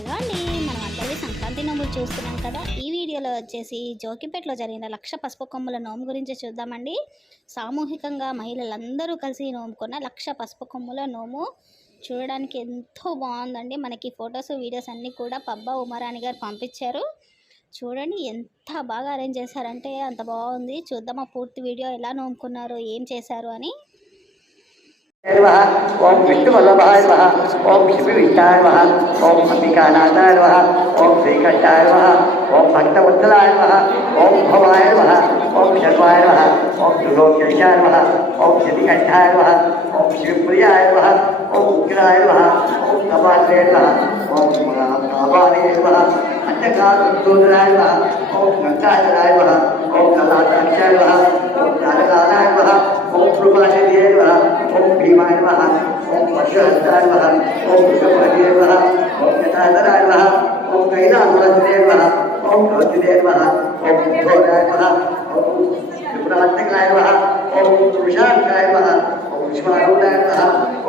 Hello అండి మనం అందరికీ సంక్రాంతి నోములు చూస్తున్నాం కదా. ఈ వీడియోలో వచ్చేసి జోకిపేటలో జరిగిన లక్ష పసుపు కొమ్ముల నోము గురించి చూద్దామండి. సామూహికంగా మహిళలందరూ కలిసి నోముకున్న లక్ష పసుపు కొమ్ముల నోము చూడడానికి ఎంతో బాగుందండి. మనకి ఫొటోస్ వీడియోస్ అన్నీ కూడా పబ్బా ఉమారాణి గారు పంపించారు. చూడండి ఎంత బాగా అరేంజ్ చేశారంటే అంత బాగుంది. చూద్దాం ఆ పూర్తి వీడియో ఎలా నోముకున్నారు ఏం చేశారు అని. नमः ओम विष्णुवल्लभाय नमः ओम शिवविष्टाय नमः ओम अंबिकानाथाय नमः ओम श्रीकंठाय नमः ओम भक्तवत्सलाय नमः ओम भवाय नमः ओम शर्वाय नमः ओम सुलोचनाय नमः ओम श्रीकंठाय नमः ओम शिवप्रियाय नमः ओम उग्राय नमः ओम कपाले नमः ओम महाकावाय नमः अंधकारोदराय नमः ओम गंगाधराय नमः ओम कलाकाक्षाय नमः ओम नारदाय नमः ओम प्रभादेवाय नमः ओम भीमाय नमः ओम परशुराय नमः ओम वृषभाय नमः ओम जटाधराय नमः ओम कैलासवासिने नमः ओम ज्योतिरे नमः ओम घोराय नमः ओम त्रिपुरान्तकाय नमः ओम पुरुषार्थाय नमः ओम विश्वारूढाय नमः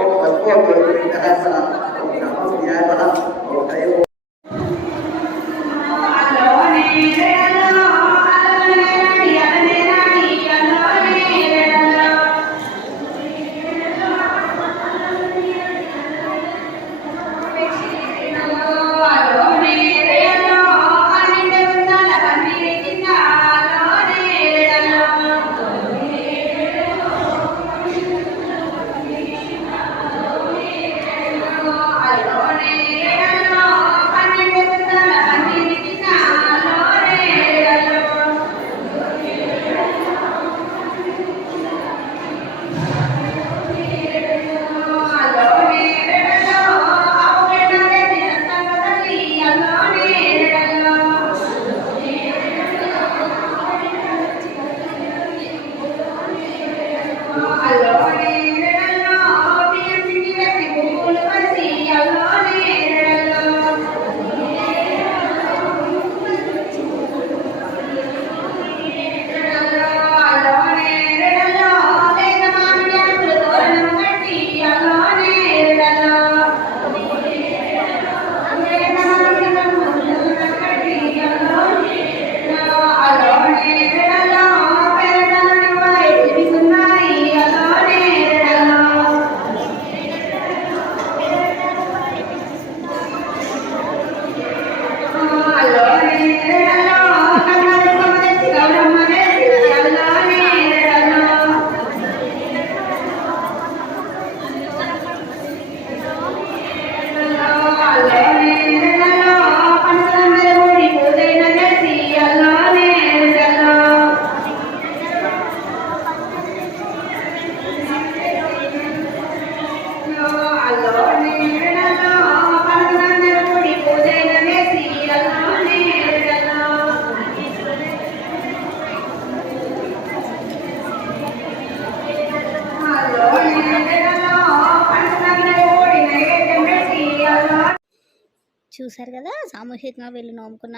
చూశారు కదా? సామూహికంగా వీళ్ళు నోముకున్న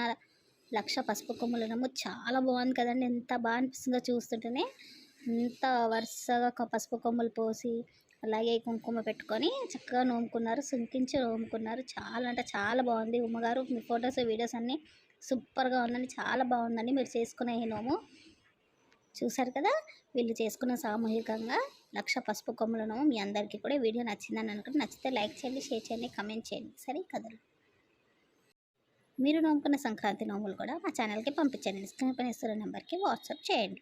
లక్ష పసుపు కొమ్ముల నమ్ము చాలా బాగుంది కదండి. ఎంత బాగా అనిపిస్తుందో చూస్తుంటేనే. ఎంత వరుసగా పసుపు కొమ్ములు పోసి అలాగే కుంకుమ పెట్టుకొని చక్కగా నోముకున్నారు. సుంకించి నోముకున్నారు. చాలా అంటే చాలా బాగుంది. ఉమ్మగారు మీ ఫొటోస్ వీడియోస్ అన్నీ సూపర్గా ఉందండి. చాలా బాగుందండి మీరు చేసుకునే ఈ నోము. చూశారు కదా? వీళ్ళు చేసుకున్న సామూహికంగా లక్ష పసుపు కొమ్ముల నోము మీ అందరికీ కూడా వీడియో నచ్చిందని అనుకుంటే నచ్చితే లైక్ చేయండి షేర్ చేయండి కమెంట్ చేయండి. సరే కదలు మీరు నమ్ముకున్న సంక్రాంతి నోములు కూడా మా ఛానల్కి పంపించండి. స్క్రీన్ పైన ఇస్తున్న నెంబర్కి వాట్సాప్ చేయండి.